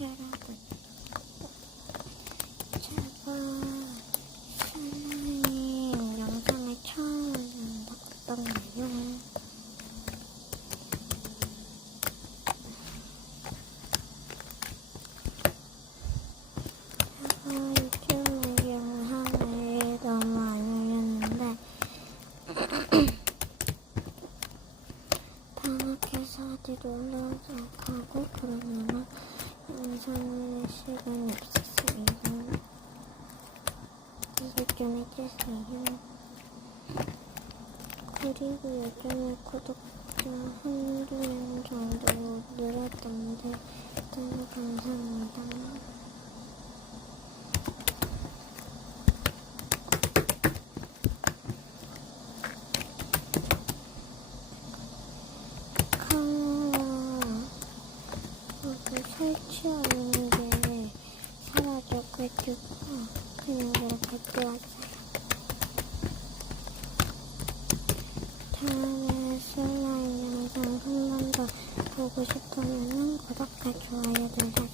여러분 제가 신나의 영상을 처음 봤던 내용은 유튜브 영상을 너무 안 올렸는데 방학해서 어디 놀러 가고 그러면은 영상을 시간이 없었습니다. 이것 좀 해주세요. 그리고 요즘에 구독자 한두 명 정도 늘었던데 너무 감사합니다. 설치하는 게 사라져가지고 그냥 이렇게 띄웠어요. 다음에 슬라임 영상 한 번 더 보고 싶으면 구독과 좋아요 눌러주세요.